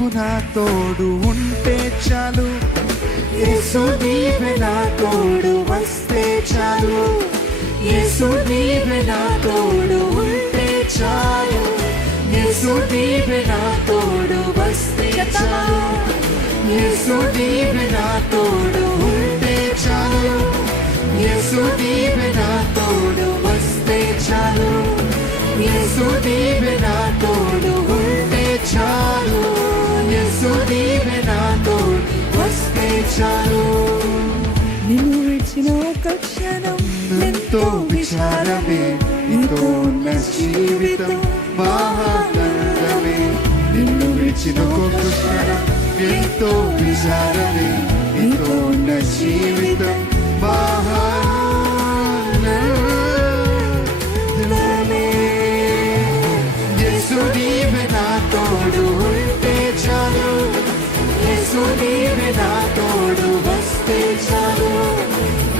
నీవు నా తోడు ఉంటే చాలు, యేసు నీవే నా తోడు వస్తే చాలు, యేసు నీవే నా తోడు ఉంటే చాలు, యేసు నీవే నా తోడు వస్తే చాలు, యేసు నీవే నా తోడు ఉంటే చాలు, యేసు నీవే నా తోడు వస్తే చాలు, యేసు నీవే నా తోడు ఉంటే చాలు, యేసు నీవే నా తోడు వస్తే చాలు. నిన్ను విడిచిన ఒక క్షణం ఎంతో విచారమే, నీతో ఉన్న జీవితం మహానందమే. నిన్ను విడిచిన ఒక క్షణం ఎంతో విచారమే, నీతో ఉన్న జీవితం మహానందమే. యేసు నీవే నా తోడు ఉంటే చాలు, యేసు నీవే నా తోడు వస్తే చాలు,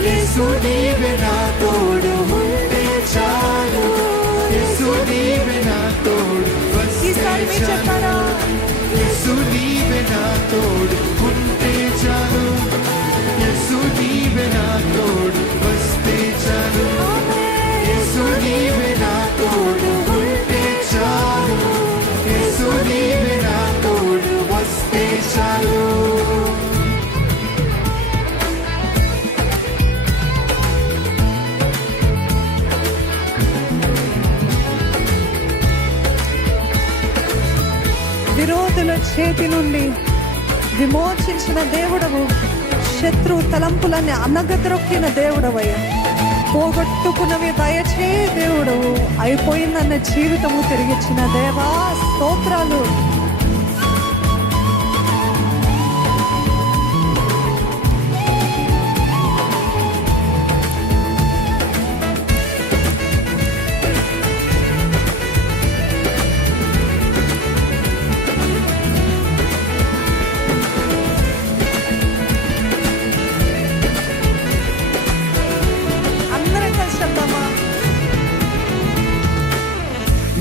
యేసు నీవే నా తోడు ఉంటే చాలు, యేసు నీవే నా తోడు వస్తే చాలు, యేసు నీవే నా తోడు ఉంటే చాలు, యేసు నీవే నా తోడు వస్తే చాలు, యేసు నీవే నా తోడు ఉంటే చాలు, యేసు నీవే నా తోడు వస్తే చాలు. విరోధుల చేతి నుండి విమోచించిన దేవుడవు, శత్రు తలంపులని అనగద్రొక్కిన దేవుడవయ్యా. పోగొట్టుకున్నవి దయచే దేవుడవు, అయిపోయిందన్న జీవితము తిరిగిచ్చిన దేవా స్తోత్రాలు.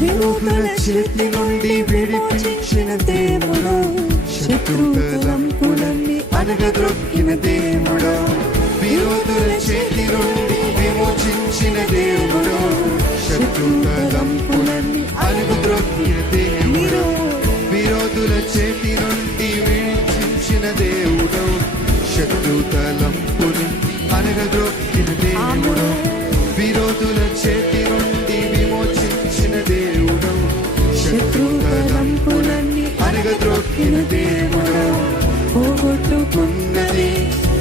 విరోధుల చేతి నుండి విడిపించిన దేవుడు, శత్రు తలంపులన్నీ అనగద్రొక్కిన దేవుడు, విరోధుల చేతి నుండి విమోచించిన దేవుడు, శత్రు తలంపులన్నీ అనగద్రొక్కిన దేవుడు, విరోధుల చేతి నుండి విడిపించిన దేవుడు, శత్రు తలంపుని అనగద్రొక్కిన దేవుడు, విరోధుల చేతి నుండి విమోచించిన దేవుడు, శత్రు తలంపులన్నీ అనగద్రొక్కిన దేవుడు, పోగొట్టుకున్నది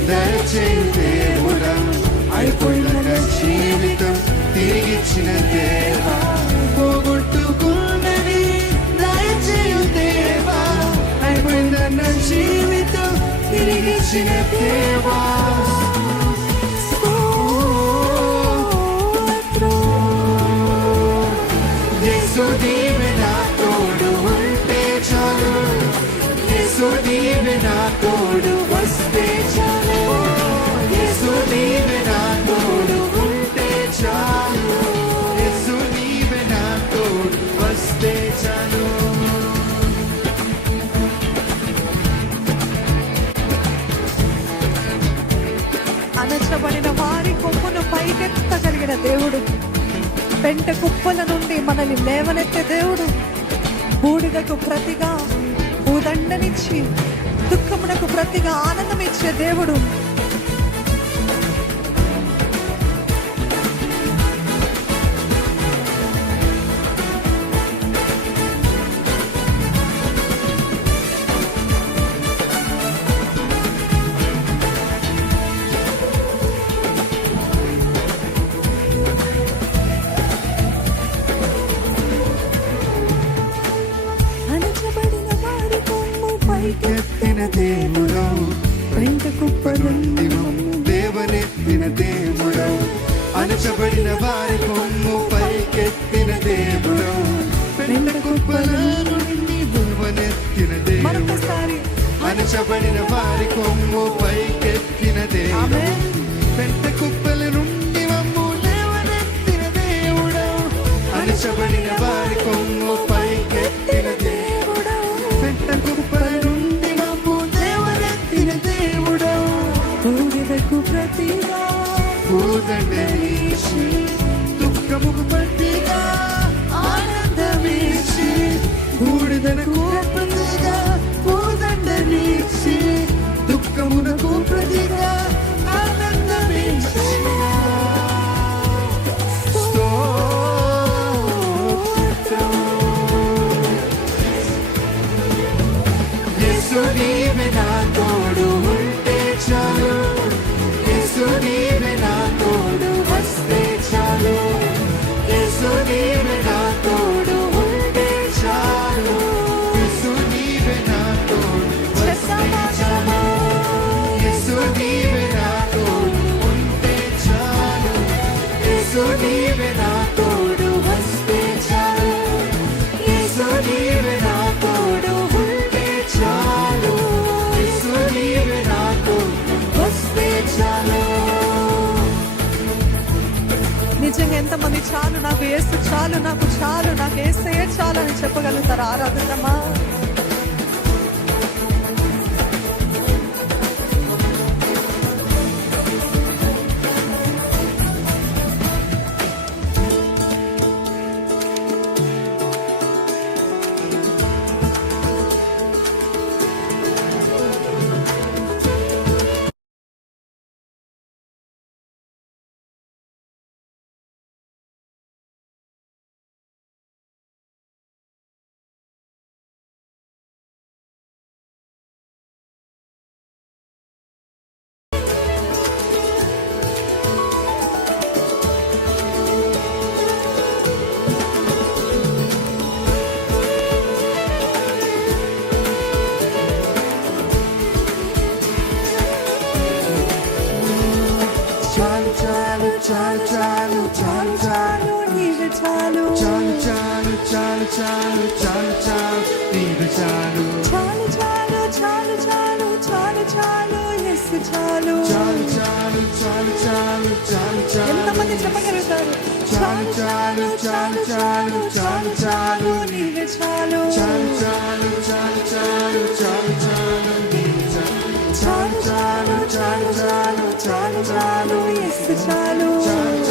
దయచేయు దేవుడా, అయిపోయిన జీవితం తిరిగిచ్చిన దేవా, పోగొట్టుకున్నది దయచేయు దేవా, అయిపోయిన జీవితం తిరిగిచ్చిన దేవా. యేసు నీవే నా తోడు ఉంటే చాలు, యేసు నీవే నా తోడు వస్తే చాలు, యేసు నీవే నా తోడు ఉంటే చాలు, యేసు నీవే నా తోడు వస్తే చాలు. అణచబడిన వారి కొమ్మును పైకెత్తగలిగిన దేవుడు, పెంట కుప్పల నుండి మనల్ని లేవనెత్తే దేవుడు, బూడిదకు ప్రతిగా భూదండనిచ్చి దుఃఖమునకు ప్రతిగా ఆనందం ఇచ్చే దేవుడు. పైకెత్తిన దేవుడు, పెంట కుప్ప నుండి మమ్ము లేవనెత్తిన దేవుడు, అణచబడిన వారి కొమ్ము పైకెత్తిన దేవుడు, పెంట కుప్పల నుండి లేవనెత్తిన దేవుడు, అణచబడిన వారి కొమ్ము పైకెత్తిన దేవుడు, పెంట కుప్పల నుండి మమ్ము లేవనెత్తిన దేవుడు, అణచబడిన వారి కొమ్ము పైకెత్తిన దేవుడు, పెంట కుప్పల నీవే నా తోడు వస్తే చాలు, యేసు నీవే నా తోడు ఉంటే చాలు, యేసు నీవే నా తోడు వస్తే చాలు. నిజంగా ఎంతమంది చాలు నాకు యేసు చాలు, నాకు చాలు, నాకు యేసయ్యే చాలు అని చెప్పగలుగుతారు? ఆరాధిద్దామా? చాలు చాలు చాలు చాలు చాలు చాలు నీవే చాలు, చాలు చాలు చాలు చాలు చాలు చాలు నీవే చాలు, చాలు చాలు చాలు చాలు చాలు చాలు యేసు చాలు. చాలు చాలు చాలు చాలు చాలు చాలు ఎంతమంది చెప్పగలుగుతారు? చాలు చాలు చాలు చాలు చాలు చాలు నీవే చాలు, చాలు చాలు చాలు చాలు చాలు చాలు నీవే చాలు, చాలు చాలు చాలు చాలు చాలు చాలు యేసు చాలు, చాలు